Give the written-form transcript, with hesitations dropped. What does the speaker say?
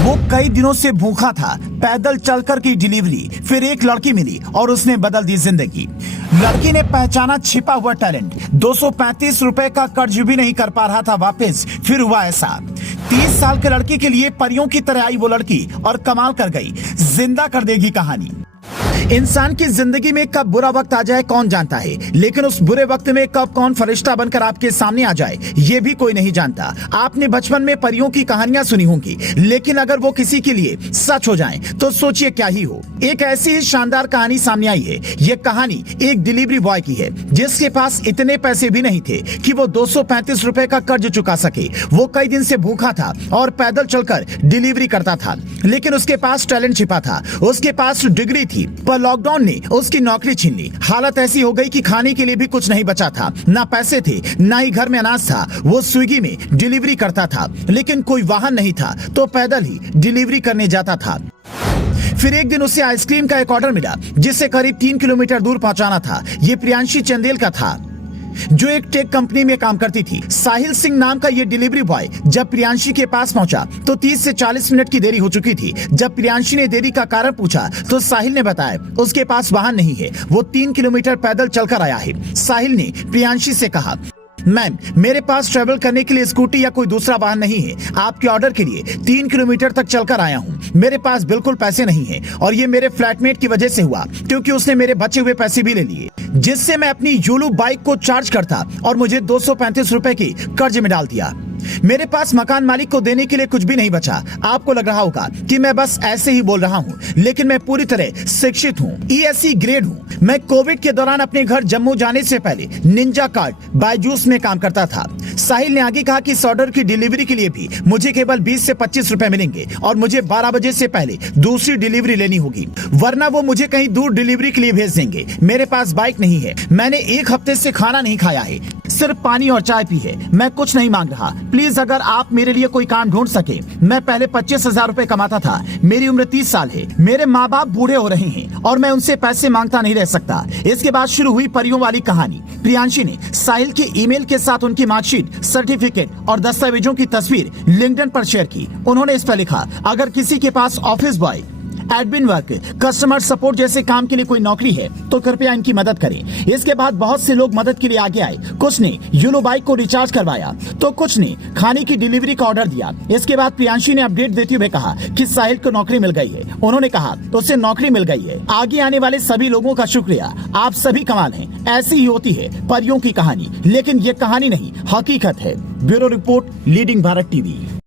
वो कई दिनों से भूखा था। पैदल चलकर की डिलीवरी, फिर एक लड़की मिली और उसने बदल दी जिंदगी। लड़की ने पहचाना छिपा हुआ टैलेंट। 235 रुपए का कर्ज भी नहीं कर पा रहा था वापस, फिर हुआ ऐसा। 30 साल के लड़की के लिए परियों की तरह आई वो लड़की और कमाल कर गई। जिंदा कर देगी कहानी। इंसान की जिंदगी में कब बुरा वक्त आ जाए कौन जानता है, लेकिन उस बुरे वक्त में कब कौन फरिश्ता बनकर आपके सामने आ जाए ये भी कोई नहीं जानता। आपने बचपन में परियों की कहानियां सुनी होंगी, लेकिन अगर वो किसी के लिए सच हो जाएं, तो सोचिए क्या ही हो। एक ऐसी ही शानदार कहानी सामने आई है। ये कहानी एक डिलीवरी बॉय की है, जिसके पास इतने पैसे भी नहीं थे कि वो 235 रुपए का कर्ज चुका सके। वो कई दिन से भूखा था और पैदल चलकर डिलीवरी करता था, लेकिन उसके पास टैलेंट छिपा था। उसके पास डिग्री थी, पर लॉकडाउन ने उसकी नौकरी छीन ली। हालत ऐसी हो गई कि खाने के लिए भी कुछ नहीं बचा था। ना पैसे थे, ना ही घर में अनाज था। वो स्विगी में डिलीवरी करता था, लेकिन कोई वाहन नहीं था, तो पैदल ही डिलीवरी करने जाता था। फिर एक दिन उसे आइसक्रीम का एक ऑर्डर मिला, जिसे करीब 3 किलोमीटर दूर पहुंचाना था। ये प्रियांशी चंदेल का था, जो एक टेक कंपनी में काम करती थी। साहिल सिंह नाम का ये डिलीवरी बॉय जब प्रियांशी के पास पहुंचा तो 30 से 40 मिनट की देरी हो चुकी थी। जब प्रियांशी ने देरी का कारण पूछा तो साहिल ने बताया उसके पास वाहन नहीं है, वो 3 किलोमीटर पैदल चलकर आया है। साहिल ने प्रियांशी से कहा, मैम, मेरे पास ट्रेवल करने के लिए स्कूटी या कोई दूसरा वाहन नहीं है। आपके ऑर्डर के लिए 3 किलोमीटर तक चलकर आया हूँ। मेरे पास बिल्कुल पैसे नहीं है, और ये मेरे फ्लैटमेट की वजह से हुआ, क्योंकि उसने मेरे बचे हुए पैसे भी ले लिए, जिससे मैं अपनी योलो बाइक को चार्ज करता और मुझे 235 रुपए की कर्ज में डाल दिया। मेरे पास मकान मालिक को देने के लिए कुछ भी नहीं बचा। आपको लग रहा होगा कि मैं बस ऐसे ही बोल रहा हूँ, लेकिन मैं पूरी तरह शिक्षित हूँ, ESE ग्रेड हूँ। मैं कोविड के दौरान अपने घर जम्मू जाने से पहले निंजा कार्ड बायजूस में काम करता था। साहिल ने आगे कहा कि इस ऑर्डर की डिलीवरी के लिए भी मुझे केवल 20 से 25 रुपए मिलेंगे, और मुझे 12 बजे से पहले दूसरी डिलीवरी लेनी होगी, वरना वो मुझे कहीं दूर डिलीवरी के लिए भेज देंगे। मेरे पास बाइक नहीं है। मैंने 1 हफ्ते से खाना नहीं खाया है, सिर्फ पानी और चाय पी है। मैं कुछ नहीं मांग रहा। प्लीज अगर आप मेरे लिए कोई काम ढूंढ सके। मैं पहले 25,000 रुपए कमाता था। मेरी उम्र 30 साल है। मेरे माँ बाप बूढ़े हो रहे हैं और मैं उनसे पैसे मांगता नहीं रह सकता। इसके बाद शुरू हुई परियों वाली कहानी। प्रियांशी ने साहिल के ईमेल के साथ उनकी मार्कशीट, सर्टिफिकेट और दस्तावेजों की तस्वीर लिंक्डइन पर शेयर की। उन्होंने इस पर लिखा, अगर किसी के पास office boy, admin work, customer support जैसे काम के लिए कोई नौकरी है तो कृपया इनकी मदद करें। इसके बाद बहुत से लोग मदद के लिए आगे आए। कुछ ने योलो बाइक को रिचार्ज करवाया, तो कुछ ने खाने की डिलीवरी का ऑर्डर दिया। इसके बाद प्रियांशी ने अपडेट देते हुए कहा कि साहिल को नौकरी मिल गई है। उन्होंने कहा तो उसे नौकरी मिल गई है। आगे आने वाले सभी लोगों का शुक्रिया। आप सभी कमाल हैं। ऐसी ही होती है परियों की कहानी, लेकिन ये कहानी नहीं, हकीकत है। Bureau report, leading Bharat TV.